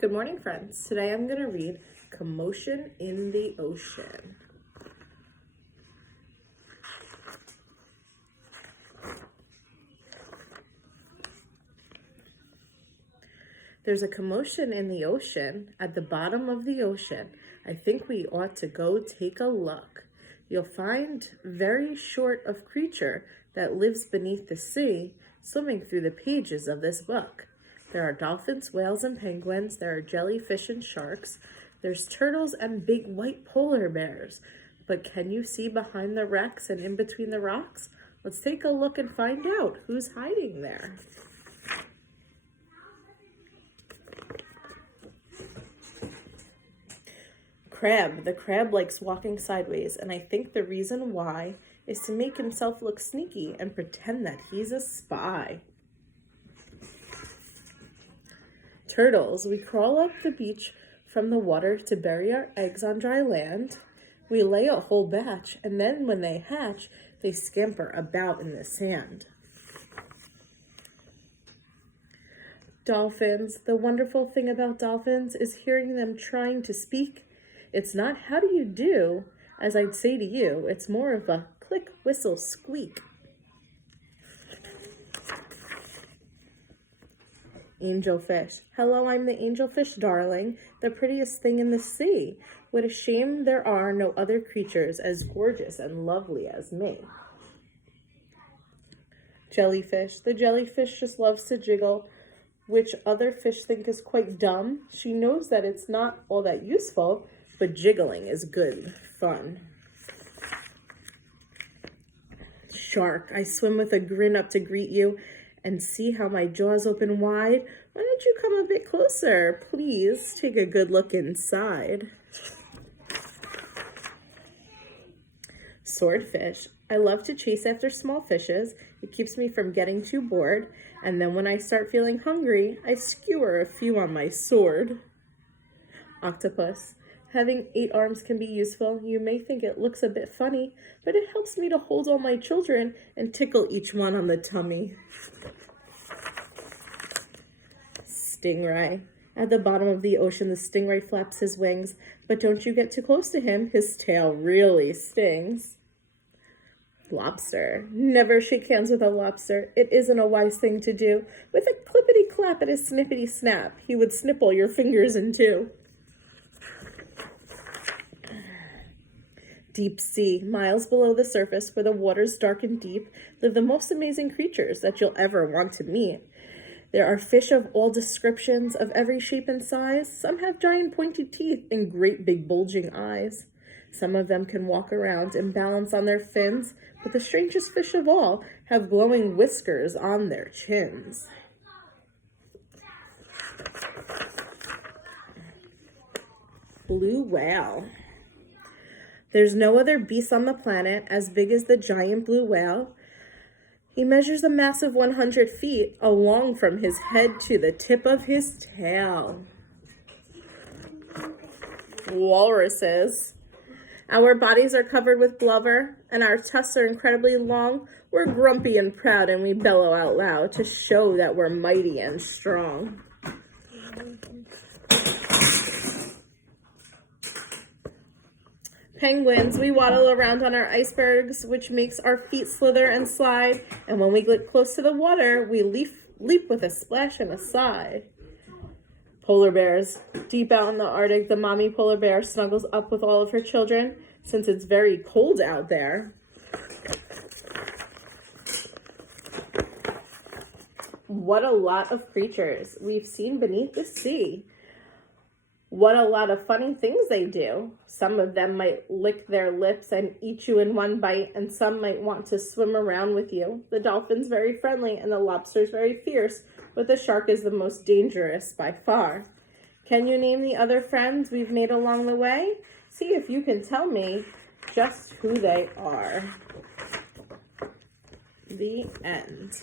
Good morning, friends. Today I'm going to read Commotion in the Ocean. There's a commotion in the ocean, at the bottom of the ocean. I think we ought to go take a look. You'll find very short of creature that lives beneath the sea, swimming through the pages of this book. There are dolphins, whales, and penguins. There are jellyfish and sharks. There's turtles and big white polar bears. But can you see behind the wrecks and in between the rocks? Let's take a look and find out who's hiding there. Crab. The crab likes walking sideways, and I think the reason why is to make himself look sneaky and pretend that he's a spy. Turtles. We crawl up the beach from the water to bury our eggs on dry land. We lay a whole batch, and then when they hatch, they scamper about in the sand. Dolphins. The wonderful thing about dolphins is hearing them trying to speak. It's not how do you do, as I'd say to you. It's more of a click, whistle, squeak. Angelfish. Hello, I'm the angelfish, darling, the prettiest thing in the sea. What a shame there are no other creatures as gorgeous and lovely as me. Jellyfish. The jellyfish just loves to jiggle, which other fish think is quite dumb. She knows that it's not all that useful, but jiggling is good fun. Shark. I swim with a grin up to greet you, and see how my jaws open wide. Why don't you come a bit closer? Please take a good look inside. Swordfish. I love to chase after small fishes. It keeps me from getting too bored. And then when I start feeling hungry, I skewer a few on my sword. Octopus. Having 8 arms can be useful. You may think it looks a bit funny, but it helps me to hold all my children and tickle each one on the tummy. Stingray. At the bottom of the ocean, the stingray flaps his wings, but don't you get too close to him. His tail really stings. Lobster. Never shake hands with a lobster. It isn't a wise thing to do. With a clippity-clap and a snippity-snap, he would snipple your fingers in two. Deep sea. Miles below the surface, where the water's dark and deep, live the most amazing creatures that you'll ever want to meet. There are fish of all descriptions, of every shape and size. Some have giant pointy teeth and great big bulging eyes. Some of them can walk around and balance on their fins, but the strangest fish of all have glowing whiskers on their chins. Blue whale. There's no other beast on the planet as big as the giant blue whale. He measures a massive 100 feet, along from his head to the tip of his tail. Walruses. Our bodies are covered with blubber, and our tusks are incredibly long. We're grumpy and proud, and we bellow out loud to show that we're mighty and strong. Penguins. We waddle around on our icebergs, which makes our feet slither and slide. And when we get close to the water, we leap with a splash and a sigh. Polar bears. Deep out in the Arctic, the mommy polar bear snuggles up with all of her children since it's very cold out there. What a lot of creatures we've seen beneath the sea. What a lot of funny things they do. Some of them might lick their lips and eat you in one bite, and some might want to swim around with you. The dolphin's very friendly, and the lobster's very fierce, but the shark is the most dangerous by far. Can you name the other friends we've made along the way? See if you can tell me just who they are. The end.